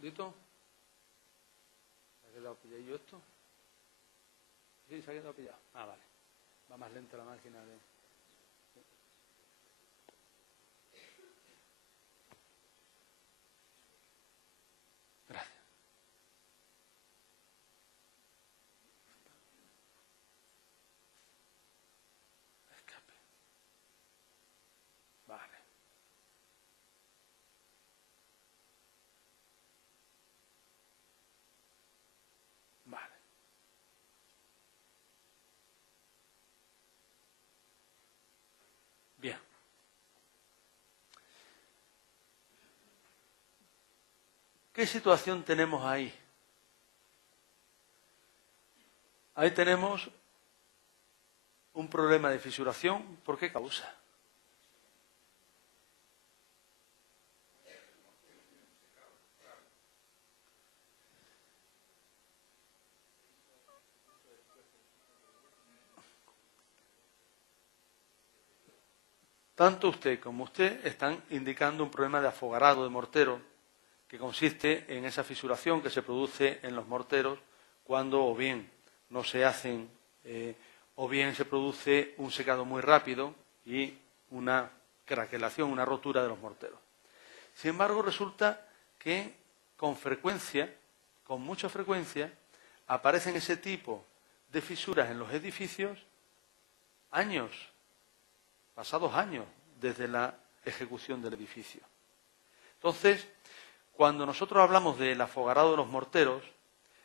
segundito. ¿Se ha quedado pilladillo esto? Sí, se ha quedado pillado. Ah, vale. Va más lenta la máquina de... Gracias. Escape. Vale. Vale. Bien. ¿Qué situación tenemos ahí? Ahí tenemos un problema de fisuración. ¿Por qué causa? Tanto usted como usted están indicando un problema de afogarado de mortero que consiste en esa fisuración que se produce en los morteros cuando o bien no se hacen o bien se produce un secado muy rápido y una craquelación, una rotura de los morteros. Sin embargo, resulta que con frecuencia, con mucha frecuencia, aparecen ese tipo de fisuras en los edificios pasados años desde la ejecución del edificio. Entonces, cuando nosotros hablamos del afogarado de los morteros,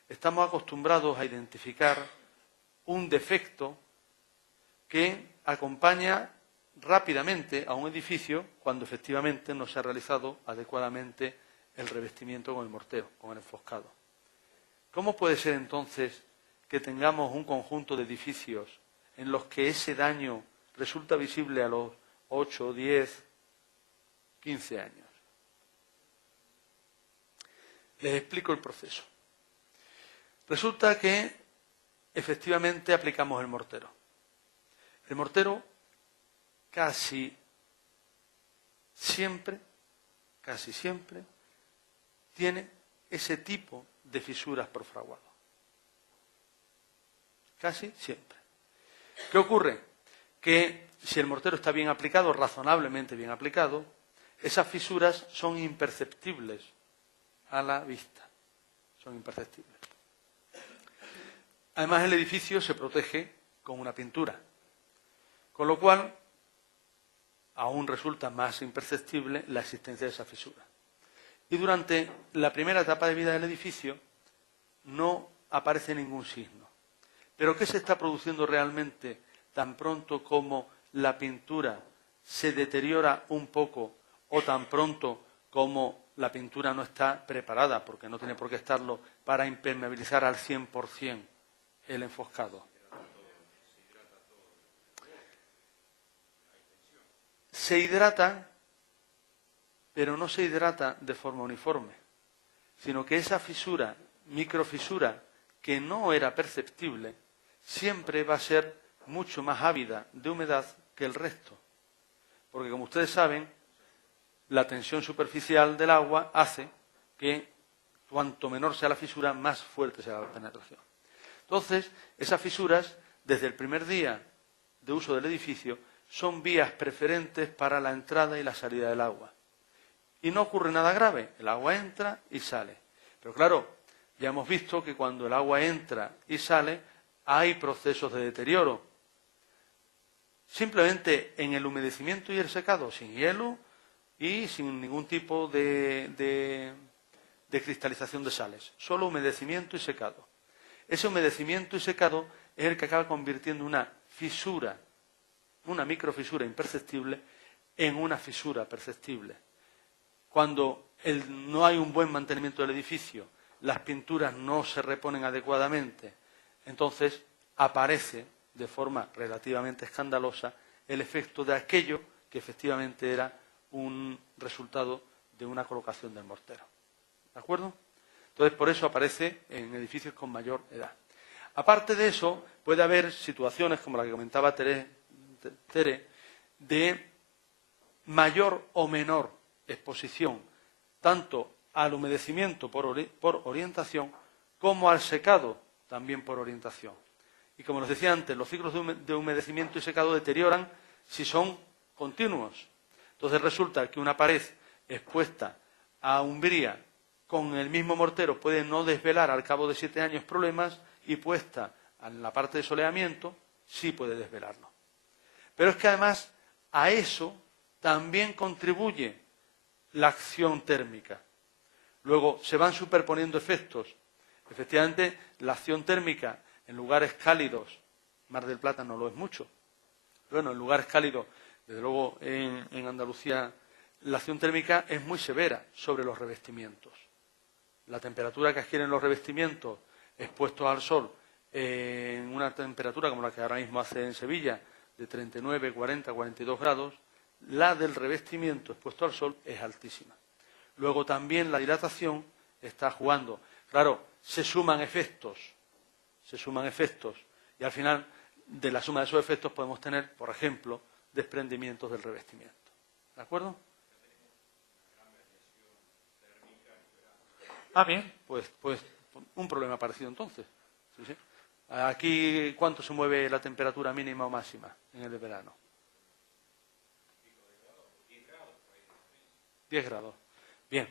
estamos acostumbrados a identificar un defecto que acompaña rápidamente a un edificio cuando efectivamente no se ha realizado adecuadamente el revestimiento con el mortero, con el enfoscado. ¿Cómo puede ser entonces que tengamos un conjunto de edificios en los que ese daño resulta visible a los 8, 10, 15 años? Les explico el proceso. Resulta que efectivamente aplicamos el mortero. El mortero casi siempre tiene ese tipo de fisuras por fraguado. Casi siempre. ¿Qué ocurre? Que si el mortero está bien aplicado, razonablemente bien aplicado, esas fisuras son imperceptibles a la vista. Son imperceptibles. Además, el edificio se protege con una pintura, con lo cual aún resulta más imperceptible la existencia de esa fisura. Y durante la primera etapa de vida del edificio no aparece ningún signo. ¿Pero qué se está produciendo realmente tan pronto como la pintura se deteriora un poco o tan pronto como la pintura no está preparada, porque no tiene por qué estarlo, para impermeabilizar al 100% el enfoscado? Se hidrata, pero no se hidrata de forma uniforme, sino que esa fisura, microfisura, que no era perceptible, siempre va a ser mucho más ávida de humedad que el resto. Porque, como ustedes saben, la tensión superficial del agua hace que cuanto menor sea la fisura, más fuerte sea la penetración. Entonces, esas fisuras, desde el primer día de uso del edificio, son vías preferentes para la entrada y la salida del agua. Y no ocurre nada grave, el agua entra y sale. Pero claro, ya hemos visto que cuando el agua entra y sale, hay procesos de deterioro. Simplemente en el humedecimiento y el secado, sin hielo y sin ningún tipo de cristalización de sales. Solo humedecimiento y secado. Ese humedecimiento y secado es el que acaba convirtiendo una fisura, una microfisura imperceptible, en una fisura perceptible. Cuando no hay un buen mantenimiento del edificio, las pinturas no se reponen adecuadamente, entonces aparece de forma relativamente escandalosa el efecto de aquello que efectivamente era un resultado de una colocación del mortero. ¿De acuerdo? Entonces, por eso aparece en edificios con mayor edad. Aparte de eso, puede haber situaciones, como la que comentaba Tere, de mayor o menor exposición, tanto al humedecimiento por orientación como al secado también por orientación. Y como les decía antes, los ciclos de humedecimiento y secado deterioran si son continuos. Entonces resulta que una pared expuesta a umbría con el mismo mortero puede no desvelar al cabo de 7 años problemas, y puesta en la parte de soleamiento sí puede desvelarlo. Pero es que además a eso también contribuye la acción térmica. Luego se van superponiendo efectos. Efectivamente, la acción térmica en lugares cálidos, Mar del Plata no lo es mucho. Bueno, en lugares cálidos, desde luego en Andalucía, la acción térmica es muy severa sobre los revestimientos. La temperatura que adquieren los revestimientos expuestos al sol en una temperatura como la que ahora mismo hace en Sevilla, de 39, 40, 42 grados, la del revestimiento expuesto al sol es altísima. Luego también la dilatación está jugando. Claro, se suman efectos, y al final de la suma de esos efectos podemos tener, por ejemplo, desprendimientos del revestimiento. ¿De acuerdo? Ah, bien, pues un problema parecido entonces. Sí, sí. Aquí, ¿cuánto se mueve la temperatura mínima o máxima en el verano? 10 grados. Bien.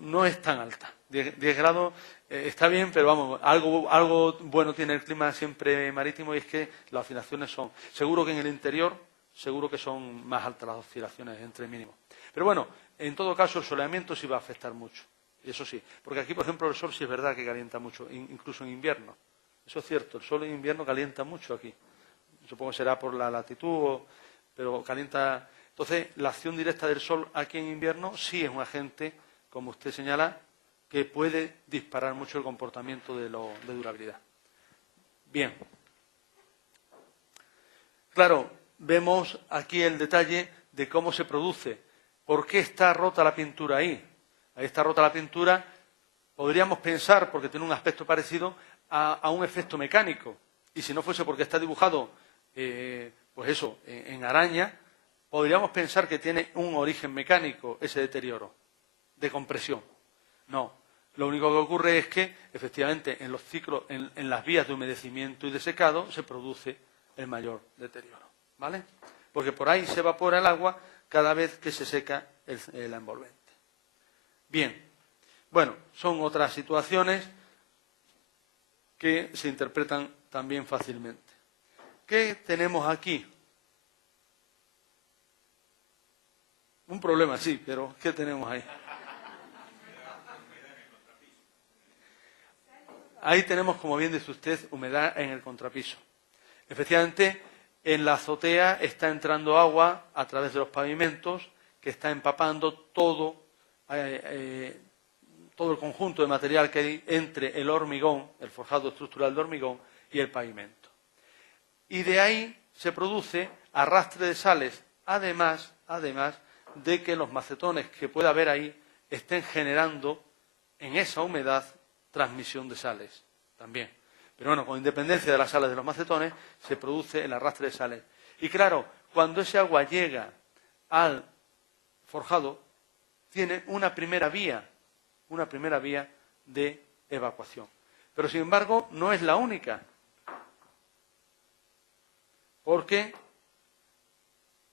No es tan alta. 10 grados está bien, pero vamos, algo bueno tiene el clima siempre marítimo, y es que las oscilaciones son... Seguro que en el interior, seguro que son más altas las oscilaciones entre mínimos. Pero bueno, en todo caso el soleamiento sí va a afectar mucho. Eso sí, porque aquí, por ejemplo, el sol sí es verdad que calienta mucho, incluso en invierno. Eso es cierto, el sol en invierno calienta mucho aquí. Supongo que será por la latitud, pero calienta... Entonces, la acción directa del sol aquí en invierno sí es un agente, como usted señala, que puede disparar mucho el comportamiento de durabilidad. Bien. Claro, vemos aquí el detalle de cómo se produce. ¿Por qué está rota la pintura ahí? Ahí está rota la pintura, podríamos pensar, porque tiene un aspecto parecido, a un efecto mecánico. Y si no fuese porque está dibujado, pues eso, en araña, podríamos pensar que tiene un origen mecánico ese deterioro, de compresión. No, lo único que ocurre es que, efectivamente, en los ciclos, en las vías de humedecimiento y de secado, se produce el mayor deterioro, ¿vale? Porque por ahí se evapora el agua cada vez que se seca la envolvente. Bien, bueno, son otras situaciones que se interpretan también fácilmente. ¿Qué tenemos aquí? Un problema, sí, pero ¿qué tenemos ahí? Ahí tenemos, como bien dice usted, humedad en el contrapiso. Efectivamente, en la azotea está entrando agua a través de los pavimentos, que está empapando todo el conjunto de material que hay entre el hormigón, el forjado estructural de hormigón, y el pavimento. Y de ahí se produce arrastre de sales, además de que los macetones que pueda haber ahí estén generando en esa humedad transmisión de sales también. Pero bueno, con independencia de las sales de los macetones, se produce el arrastre de sales. Y claro, cuando ese agua llega al forjado, tiene una primera vía de evacuación. Pero, sin embargo, no es la única. Porque,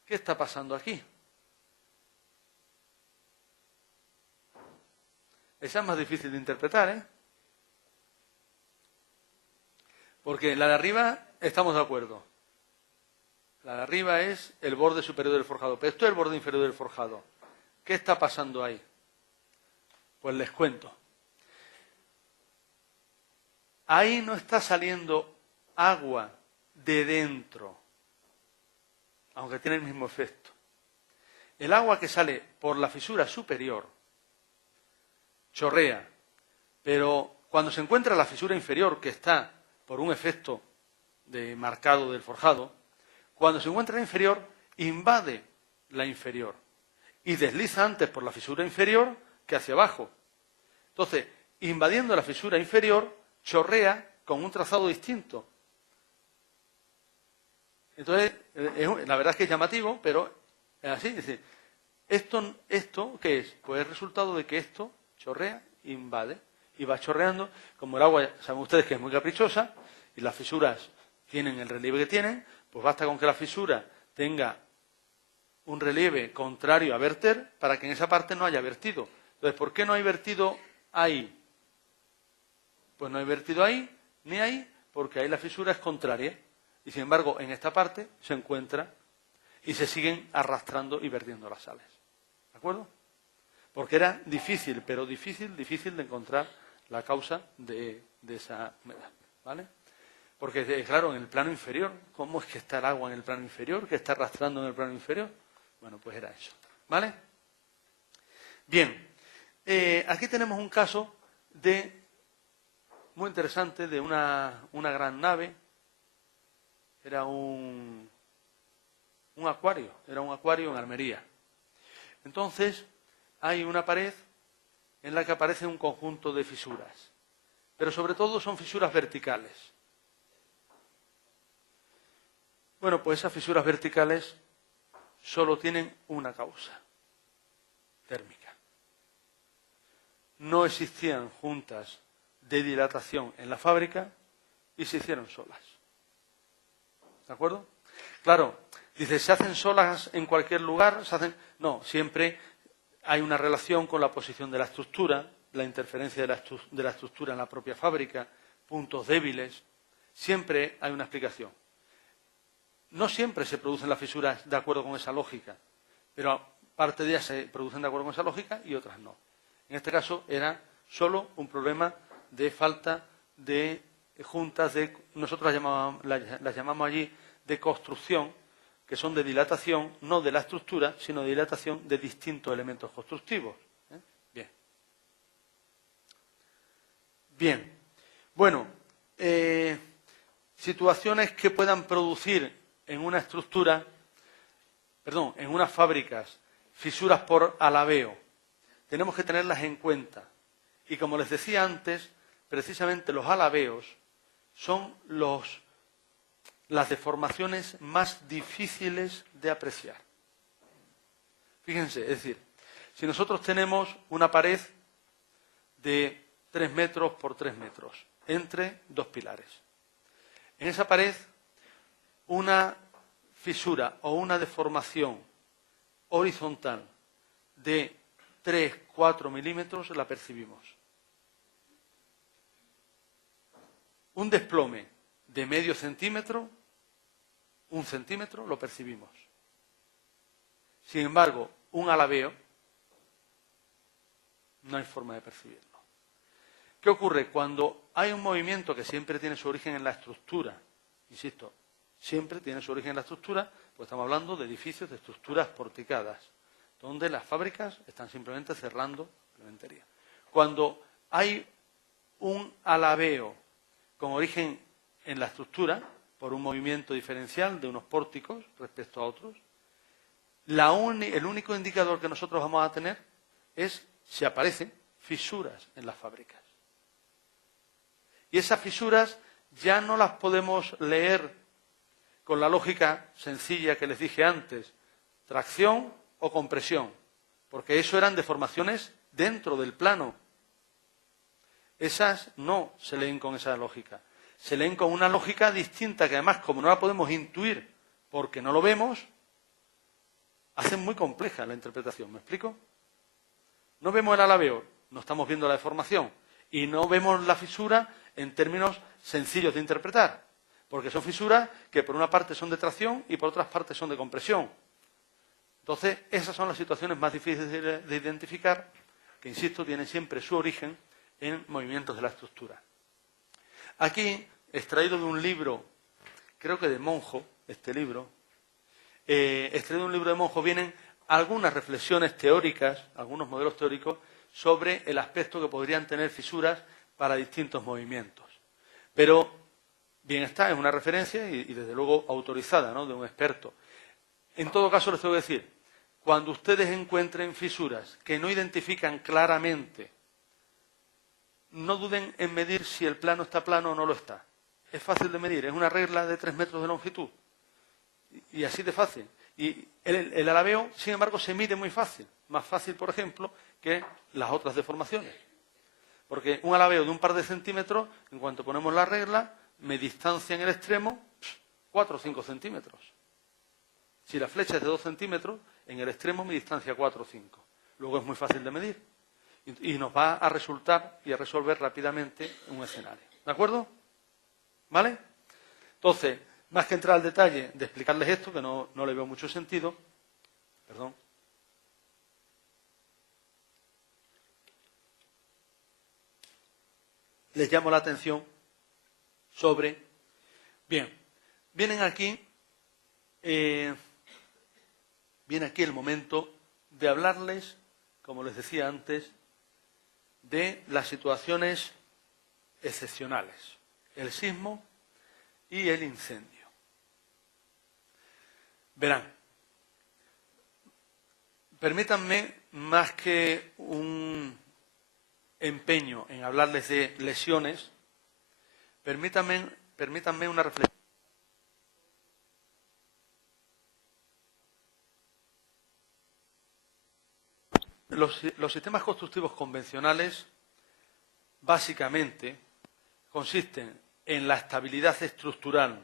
¿qué está pasando aquí? Esa es más difícil de interpretar, ¿eh? Porque la de arriba estamos de acuerdo. La de arriba es el borde superior del forjado. Pero esto es el borde inferior del forjado. ¿Qué está pasando ahí? Pues les cuento. Ahí no está saliendo agua de dentro, aunque tiene el mismo efecto. El agua que sale por la fisura superior chorrea, pero cuando se encuentra la fisura inferior, que está por un efecto de marcado del forjado, cuando se encuentra la inferior, invade la inferior y desliza antes por la fisura inferior que hacia abajo. Entonces, invadiendo la fisura inferior, chorrea con un trazado distinto. Entonces, la verdad es que es llamativo, pero es así. Es decir, ¿Esto qué es? Pues el resultado de que esto chorrea, invade, y va chorreando. Como el agua, saben ustedes que es muy caprichosa, y las fisuras tienen el relieve que tienen, pues basta con que la fisura tenga un relieve contrario a verter para que en esa parte no haya vertido. Entonces, ¿por qué no hay vertido ahí? Pues no hay vertido ahí, ni ahí, porque ahí la fisura es contraria. Y sin embargo, en esta parte se encuentra y se siguen arrastrando y vertiendo las sales. ¿De acuerdo? Porque era difícil, pero difícil de encontrar la causa de esa humedad. ¿Vale? Porque, claro, en el plano inferior, ¿cómo es que está el agua en el plano inferior? ¿Que está arrastrando en el plano inferior? Bueno, pues era eso. ¿Vale? Bien, aquí tenemos un caso muy interesante de una gran nave. Era un acuario en Almería. Entonces, hay una pared en la que aparece un conjunto de fisuras, pero sobre todo son fisuras verticales. Bueno, pues esas fisuras verticales solo tienen una causa, térmica. No existían juntas de dilatación en la fábrica y se hicieron solas. ¿De acuerdo? Claro, dice, ¿se hacen solas en cualquier lugar? No, siempre hay una relación con la posición de la estructura, la interferencia de la estructura en la propia fábrica, puntos débiles. Siempre hay una explicación. No siempre se producen las fisuras de acuerdo con esa lógica, pero parte de ellas se producen de acuerdo con esa lógica y otras no. En este caso era solo un problema de falta de juntas nosotros las llamamos allí de construcción, que son de dilatación, no de la estructura, sino de dilatación de distintos elementos constructivos. Bien. Bien. Bueno, situaciones que puedan producir en una estructura, en unas fábricas, fisuras por alabeo. Tenemos que tenerlas en cuenta. Y como les decía antes, precisamente los alabeos son las deformaciones más difíciles de apreciar. Fíjense, es decir, si nosotros tenemos una pared de 3 metros por 3 metros, entre dos pilares, en esa pared una fisura o una deformación horizontal de 3-4 milímetros la percibimos. Un desplome de medio centímetro, 1 centímetro, lo percibimos. Sin embargo, un alabeo no hay forma de percibirlo. ¿Qué ocurre? Cuando hay un movimiento que siempre tiene su origen en la estructura, insisto, siempre tiene su origen en la estructura, pues estamos hablando de edificios, de estructuras porticadas, donde las fábricas están simplemente cerrando plementería. Cuando hay un alabeo con origen en la estructura, por un movimiento diferencial de unos pórticos respecto a otros, el único indicador que nosotros vamos a tener es si aparecen fisuras en las fábricas. Y esas fisuras ya no las podemos leer con la lógica sencilla que les dije antes, tracción o compresión, porque eso eran deformaciones dentro del plano. Esas no se leen con esa lógica. Se leen con una lógica distinta que además, como no la podemos intuir porque no lo vemos, hacen muy compleja la interpretación. ¿Me explico? No vemos el alabeo, no estamos viendo la deformación y no vemos la fisura en términos sencillos de interpretar, porque son fisuras que por una parte son de tracción y por otras partes son de compresión. Entonces, esas son las situaciones más difíciles de identificar, que, insisto, tienen siempre su origen en movimientos de la estructura. Aquí, extraído de un libro, creo que de Monjo, este libro, extraído de un libro de Monjo, vienen algunas reflexiones teóricas, algunos modelos teóricos, sobre el aspecto que podrían tener fisuras para distintos movimientos. Pero, bien está, es una referencia y desde luego autorizada, ¿no?, de un experto. En todo caso, les tengo que decir, cuando ustedes encuentren fisuras que no identifican claramente, no duden en medir si el plano está plano o no lo está. Es fácil de medir, es una regla de 3 metros de longitud. Y así de fácil. Y El alabeo, sin embargo, se mide muy fácil. Más fácil, por ejemplo, que las otras deformaciones. Porque un alabeo de un par de centímetros, en cuanto ponemos la regla, me distancia en el extremo 4 o 5 centímetros. Si la flecha es de 2 centímetros, en el extremo me distancia 4 o 5. Luego es muy fácil de medir. Y nos va a resultar y a resolver rápidamente un escenario. ¿De acuerdo? ¿Vale? Entonces, más que entrar al detalle de explicarles esto, que no le veo mucho sentido, perdón. Les llamo la atención sobre... Bien, viene aquí el momento de hablarles, como les decía antes, de las situaciones excepcionales, el sismo y el incendio. Verán, permítanme, más que un empeño en hablarles de lesiones, permítanme una reflexión. Los sistemas constructivos convencionales básicamente consisten en la estabilidad estructural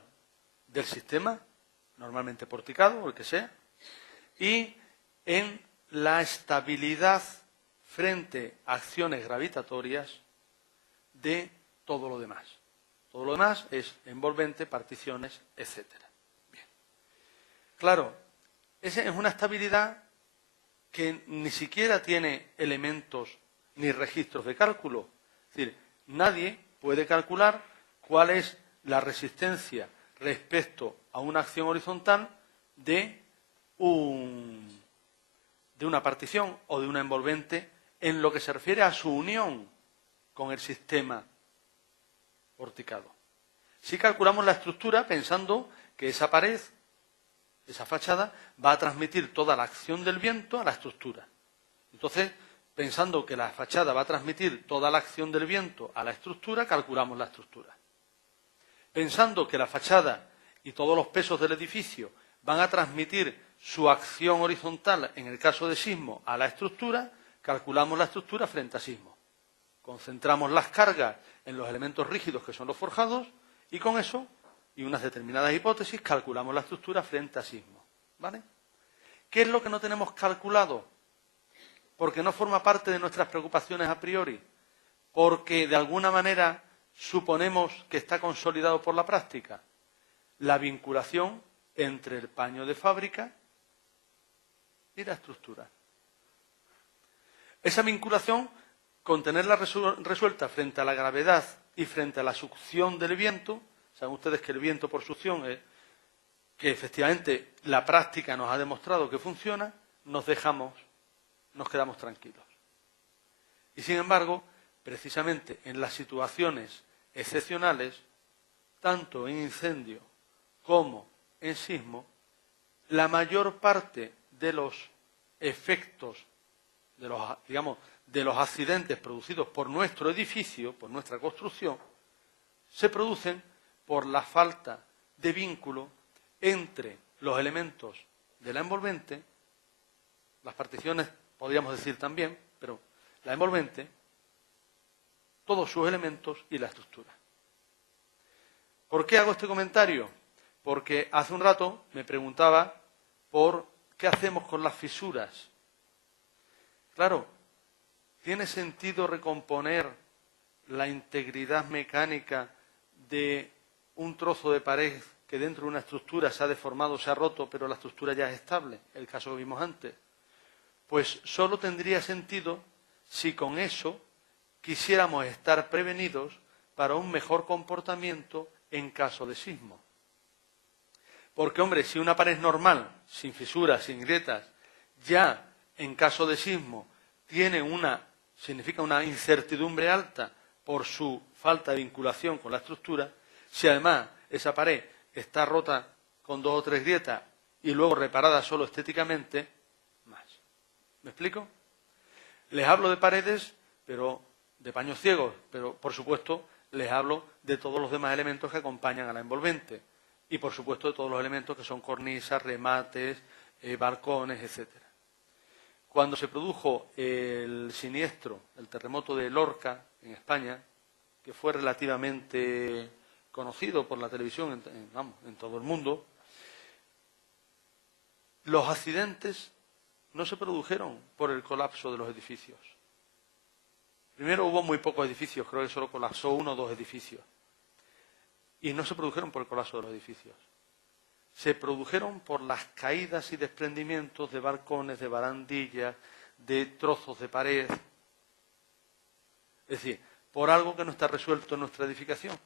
del sistema, normalmente porticado o el que sea, y en la estabilidad frente a acciones gravitatorias de todo lo demás. Todo lo demás es envolvente, particiones, etc. Bien. Claro, esa es una estabilidad que ni siquiera tiene elementos ni registros de cálculo. Es decir, nadie puede calcular cuál es la resistencia respecto a una acción horizontal de una partición o de una envolvente en lo que se refiere a su unión con el sistema porticado. Si calculamos la estructura pensando que esa pared, esa fachada, va a transmitir toda la acción del viento a la estructura. Entonces, pensando que la fachada va a transmitir toda la acción del viento a la estructura, calculamos la estructura. Pensando que la fachada y todos los pesos del edificio van a transmitir su acción horizontal, en el caso de sismo, a la estructura, calculamos la estructura frente a sismo. Concentramos las cargas en los elementos rígidos, que son los forjados, y con eso, y unas determinadas hipótesis, calculamos la estructura frente a sismo. ¿Vale? ¿Qué es lo que no tenemos calculado? Porque no forma parte de nuestras preocupaciones a priori, porque de alguna manera suponemos que está consolidado por la práctica. La vinculación entre el paño de fábrica y la estructura. Esa vinculación, con tenerla resuelta frente a la gravedad y frente a la succión del viento, saben ustedes que el viento por succión es que efectivamente la práctica nos ha demostrado que funciona, nos quedamos tranquilos. Y sin embargo, precisamente en las situaciones excepcionales, tanto en incendio como en sismo, la mayor parte de los efectos, de los accidentes producidos por nuestro edificio, por nuestra construcción, se producen por la falta de vínculo entre los elementos de la envolvente, las particiones podríamos decir también, pero la envolvente, todos sus elementos y la estructura. ¿Por qué hago este comentario? Porque hace un rato me preguntaba por qué hacemos con las fisuras. Claro, ¿tiene sentido recomponer la integridad mecánica de un trozo de pared que dentro de una estructura se ha deformado, se ha roto, pero la estructura ya es estable? El caso que vimos antes. Pues solo tendría sentido si con eso quisiéramos estar prevenidos para un mejor comportamiento en caso de sismo. Porque, hombre, si una pared normal, sin fisuras, sin grietas, ya en caso de sismo significa una incertidumbre alta por su falta de vinculación con la estructura, si además esa pared está rota con 2 o 3 grietas y luego reparada solo estéticamente, más. ¿Me explico? Les hablo de paredes, pero de paños ciegos, pero por supuesto les hablo de todos los demás elementos que acompañan a la envolvente y por supuesto de todos los elementos que son cornisas, remates, balcones, etcétera. Cuando se produjo el siniestro, el terremoto de Lorca, en España, que fue relativamente conocido por la televisión en todo el mundo, los accidentes no se produjeron por el colapso de los edificios. Primero hubo muy pocos edificios, creo que solo colapsó 1 o 2 edificios. Y no se produjeron por el colapso de los edificios. Se produjeron por las caídas y desprendimientos de balcones, de barandillas, de trozos de pared. Es decir, por algo que no está resuelto en nuestra edificación,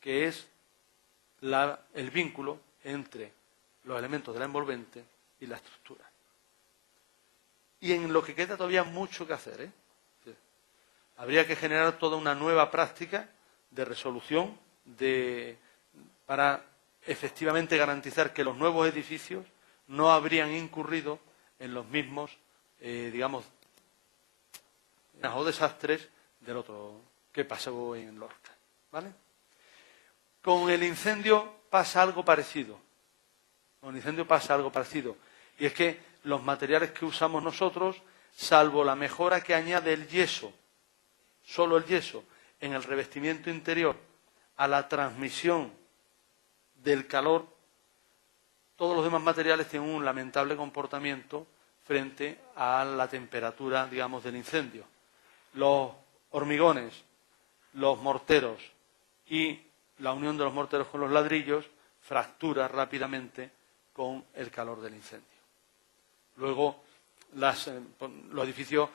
que es el vínculo entre los elementos de la envolvente y la estructura. Y en lo que queda todavía mucho que hacer, ¿eh? Habría que generar toda una nueva práctica de resolución para efectivamente garantizar que los nuevos edificios no habrían incurrido en los mismos, digamos, o desastres del otro que pasó en Lorca, ¿vale? Con el incendio pasa algo parecido. Y es que los materiales que usamos nosotros, salvo la mejora que añade el yeso, solo el yeso, en el revestimiento interior, a la transmisión del calor, todos los demás materiales tienen un lamentable comportamiento frente a la temperatura, digamos, del incendio. Los hormigones, los morteros y la unión de los morteros con los ladrillos fractura rápidamente con el calor del incendio. Luego, los edificios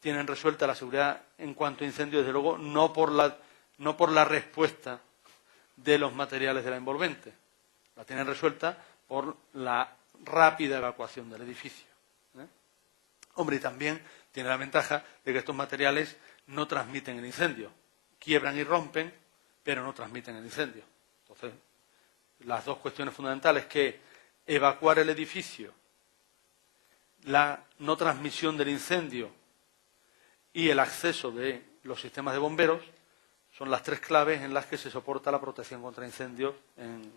tienen resuelta la seguridad en cuanto a incendio, desde luego, no por la respuesta de los materiales de la envolvente. La tienen resuelta por la rápida evacuación del edificio. Hombre, y también tiene la ventaja de que estos materiales no transmiten el incendio. Quiebran y rompen, pero no transmiten el incendio. Entonces, las dos cuestiones fundamentales, que evacuar el edificio, la no transmisión del incendio y el acceso de los sistemas de bomberos, son las 3 claves en las que se soporta la protección contra incendios en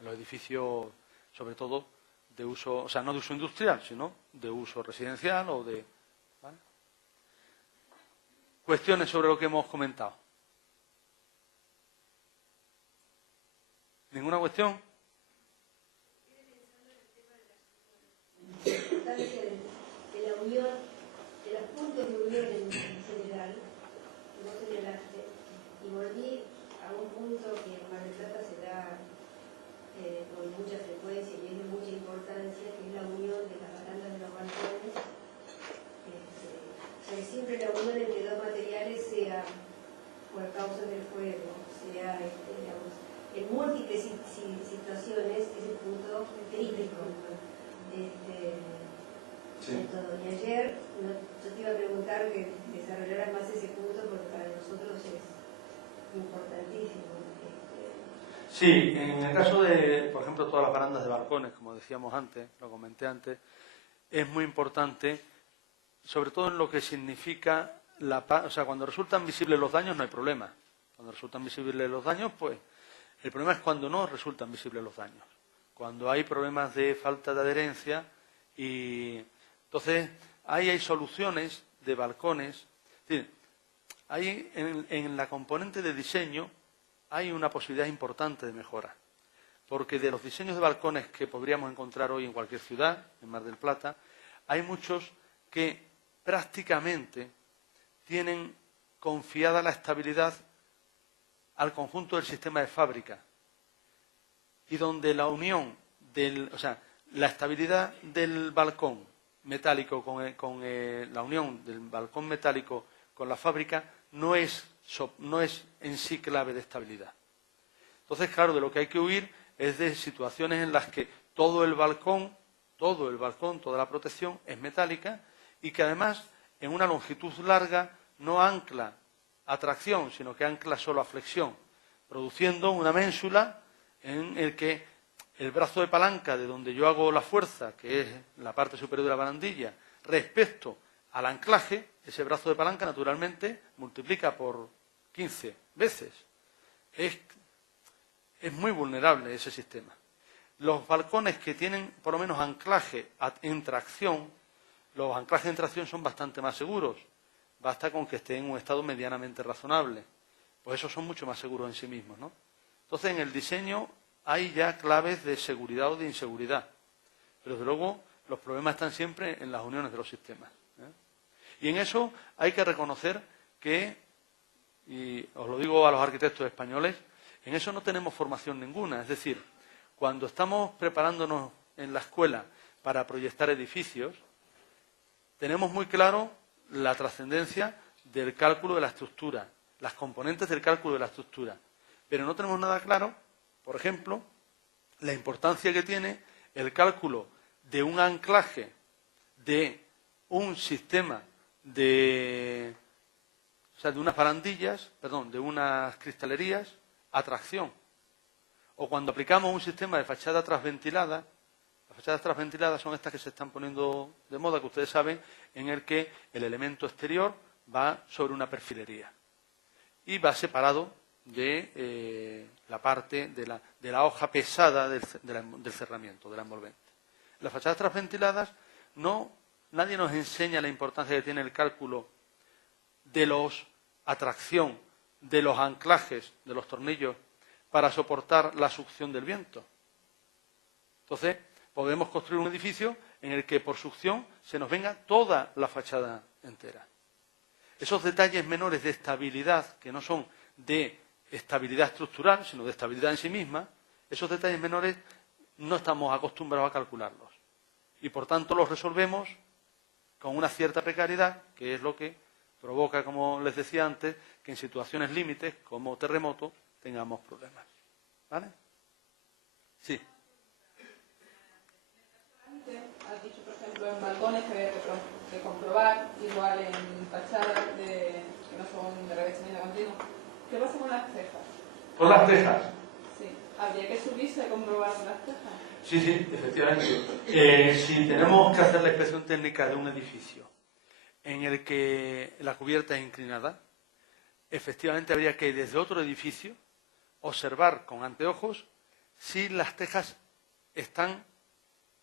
los edificios, sobre todo de uso, o sea, no de uso industrial, sino de uso residencial o de... ¿vale? Cuestiones sobre lo que hemos comentado. ¿Ninguna cuestión? De la unión, de los puntos de unión en general, no señalaste, y volví a un punto que en Mar del Plata se da con mucha frecuencia y es de mucha importancia, que es la unión de las barandas de los balcones. O sea, siempre la unión entre dos materiales, sea por causa del fuego, sea, digamos, en múltiples situaciones, es el punto crítico. Sí. Y ayer yo te iba a preguntar que desarrollaras más ese punto, porque para nosotros es importantísimo. Sí, en el caso de, por ejemplo, todas las barandas de balcones, como decíamos antes, lo comenté antes, es muy importante, sobre todo en lo que significa o sea, cuando resultan visibles los daños no hay problema. Cuando resultan visibles los daños, pues el problema es cuando no resultan visibles los daños. Cuando hay problemas de falta de adherencia y entonces ahí hay soluciones de balcones. Es decir, ahí en la componente de diseño hay una posibilidad importante de mejora, porque de los diseños de balcones que podríamos encontrar hoy en cualquier ciudad, en Mar del Plata, hay muchos que prácticamente tienen confiada la estabilidad al conjunto del sistema de fábrica, y donde la unión o sea, la estabilidad del balcón metálico con la unión del balcón metálico con la fábrica no es en sí clave de estabilidad. Entonces, claro, de lo que hay que huir es de situaciones en las que todo el balcón, toda la protección es metálica y que además en una longitud larga no ancla a tracción, sino que ancla solo a flexión, produciendo una ménsula en el que el brazo de palanca de donde yo hago la fuerza, que es la parte superior de la barandilla, respecto al anclaje, ese brazo de palanca naturalmente multiplica por 15 veces. Es muy vulnerable ese sistema. Los balcones que tienen por lo menos anclaje en tracción, los anclajes en tracción son bastante más seguros. Basta con que estén en un estado medianamente razonable. Pues esos son mucho más seguros en sí mismos, ¿no? Entonces, en el diseño hay ya claves de seguridad o de inseguridad. Pero, desde luego, los problemas están siempre en las uniones de los sistemas, ¿eh? Y en eso hay que reconocer que, y os lo digo a los arquitectos españoles, en eso no tenemos formación ninguna. Es decir, cuando estamos preparándonos en la escuela para proyectar edificios, tenemos muy claro la trascendencia del cálculo de la estructura, las componentes del cálculo de la estructura. Pero no tenemos nada claro, por ejemplo, la importancia que tiene el cálculo de un anclaje de un sistema de unas barandillas, de unas cristalerías a tracción. O cuando aplicamos un sistema de fachada trasventilada, las fachadas trasventiladas son estas que se están poniendo de moda, que ustedes saben, en el que el elemento exterior va sobre una perfilería y va separado de la parte de la hoja pesada del cerramiento, de la envolvente. Las fachadas trasventiladas, nadie nos enseña la importancia que tiene el cálculo de los atracción, de los anclajes, de los tornillos, para soportar la succión del viento. Entonces, podemos construir un edificio en el que por succión se nos venga toda la fachada entera. Esos detalles menores de estabilidad, que no son de estabilidad estructural, sino de estabilidad en sí misma, esos detalles menores no estamos acostumbrados a calcularlos. Y por tanto los resolvemos con una cierta precariedad, que es lo que provoca, como les decía antes, que en situaciones límites, como terremoto, tengamos problemas. ¿Vale? Sí. Has dicho, por ejemplo, en balcones que había que comprobar, igual en fachadas que no son de revestimiento continuo. ¿Qué pasa con las tejas? ¿Con las tejas? Sí. ¿Habría que subirse a comprobar las tejas? Sí, efectivamente. Si tenemos que hacer la inspección técnica de un edificio en el que la cubierta es inclinada, efectivamente habría que, desde otro edificio, observar con anteojos si las tejas están...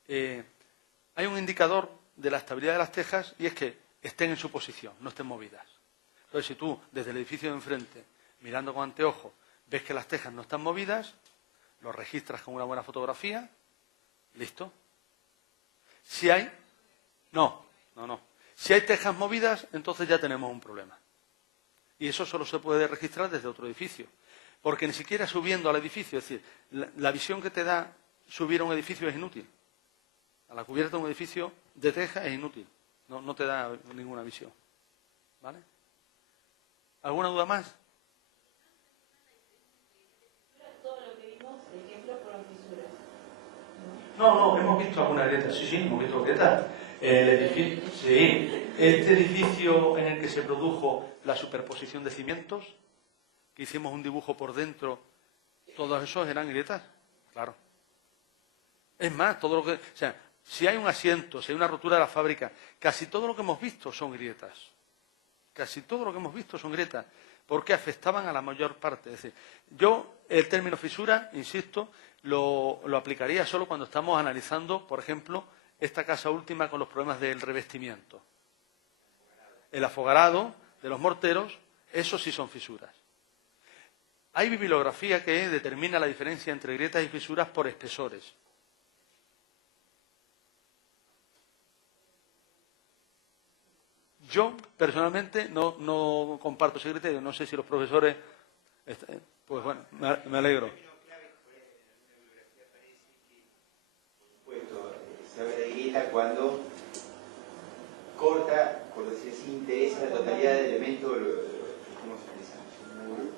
hay un indicador de la estabilidad de las tejas y es que estén en su posición, no estén movidas. Entonces, si tú, desde el edificio de enfrente, mirando con anteojos, ves que las tejas no están movidas, lo registras con una buena fotografía, listo. Si hay... No. Si hay tejas movidas, entonces ya tenemos un problema. Y eso solo se puede registrar desde otro edificio. Porque ni siquiera subiendo al edificio, es decir, la visión que te da subir a un edificio es inútil. A la cubierta de un edificio de teja es inútil. No te da ninguna visión. ¿Vale? ¿Alguna duda más? Todo lo que vimos, ejemplos, fueron fisuras. No, hemos visto alguna grieta. Sí, hemos visto grietas. Este edificio en el que se produjo la superposición de cimientos, que hicimos un dibujo por dentro, todos esos eran grietas, claro. Es más, todo lo que... O sea, si hay un asiento, si hay una rotura de la fábrica, casi todo lo que hemos visto son grietas. Casi todo lo que hemos visto son grietas, porque afectaban a la mayor parte. Es decir, yo el término fisura, insisto, lo aplicaría solo cuando estamos analizando, por ejemplo, esta casa última con los problemas del revestimiento. El afogarado de los morteros, esos sí son fisuras. Hay bibliografía que determina la diferencia entre grietas y fisuras por espesores. Yo, personalmente, no comparto ese criterio. No sé si los profesores... Pues bueno, me alegro. Se habla de grieta cuando corta, por decir así, interesa la totalidad del elemento que estamos analizando.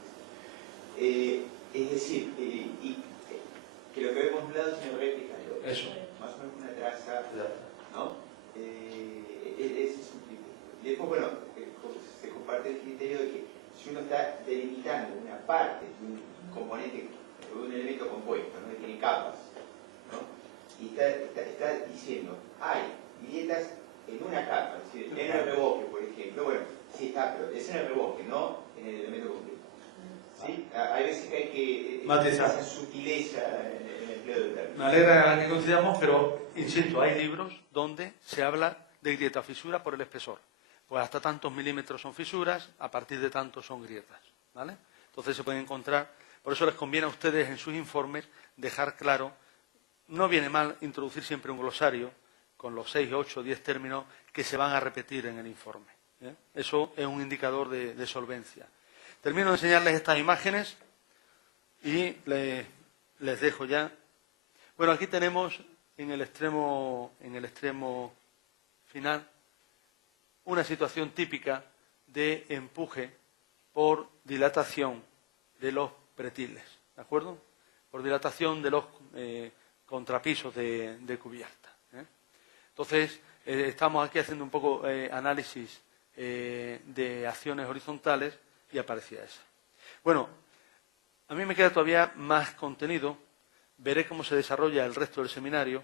Es decir, que lo que vemos de un lado tiene réplica del otro. Eso. Más o menos una traza, ¿no? Ese es un criterio. Después, bueno, se comparte el criterio de que si uno está delimitando una parte de un componente, de un elemento compuesto, ¿no? Que tiene capas, ¿no? Y está diciendo, hay grietas en una capa, es decir, en el revoque, por ejemplo. Bueno, sí está, pero es en el revoque, no en el elemento completo. ¿Sí? Hay veces que hay que matizar esa sutileza en el empleo del término. me alegra que coincidamos, pero, insisto, hay libros donde se habla de grieta o fisura por el espesor. Pues hasta tantos milímetros son fisuras, a partir de tantos son grietas, ¿vale? Entonces se pueden encontrar, por eso les conviene a ustedes en sus informes dejar claro, no viene mal introducir siempre un glosario con los 6, 8, 10 términos que se van a repetir en el informe, ¿eh? Eso es un indicador de solvencia. Termino de enseñarles estas imágenes y les dejo ya. Bueno, aquí tenemos en el extremo final una situación típica de empuje por dilatación de los pretiles, ¿de acuerdo? Por dilatación de los contrapisos de cubierta, ¿eh? Entonces, estamos aquí haciendo un poco análisis de acciones horizontales y aparecía esa. Bueno, a mí me queda todavía más contenido, veré cómo se desarrolla el resto del seminario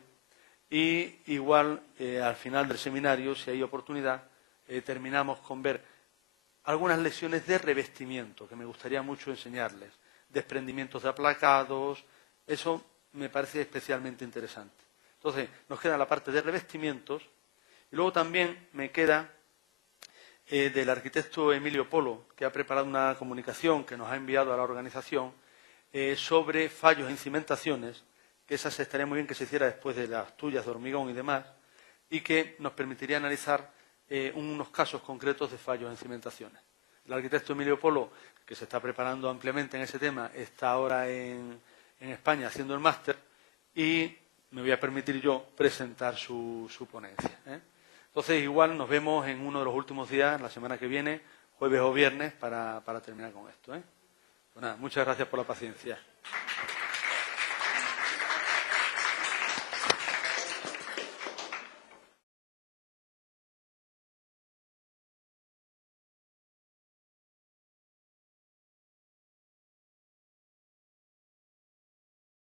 y igual al final del seminario, si hay oportunidad, terminamos con ver algunas lecciones de revestimiento que me gustaría mucho enseñarles, desprendimientos de aplacados, eso me parece especialmente interesante. Entonces, nos queda la parte de revestimientos y luego también me queda del arquitecto Emilio Polo, que ha preparado una comunicación que nos ha enviado a la organización sobre fallos en cimentaciones, que esas estaría muy bien que se hiciera después de las tuyas de hormigón y demás, y que nos permitiría analizar unos casos concretos de fallos en cimentaciones. El arquitecto Emilio Polo, que se está preparando ampliamente en ese tema, está ahora en España haciendo el máster y me voy a permitir yo presentar su ponencia, ¿eh? Entonces, igual nos vemos en uno de los últimos días, la semana que viene, jueves o viernes, para terminar con esto, ¿eh? Pues nada, muchas gracias por la paciencia.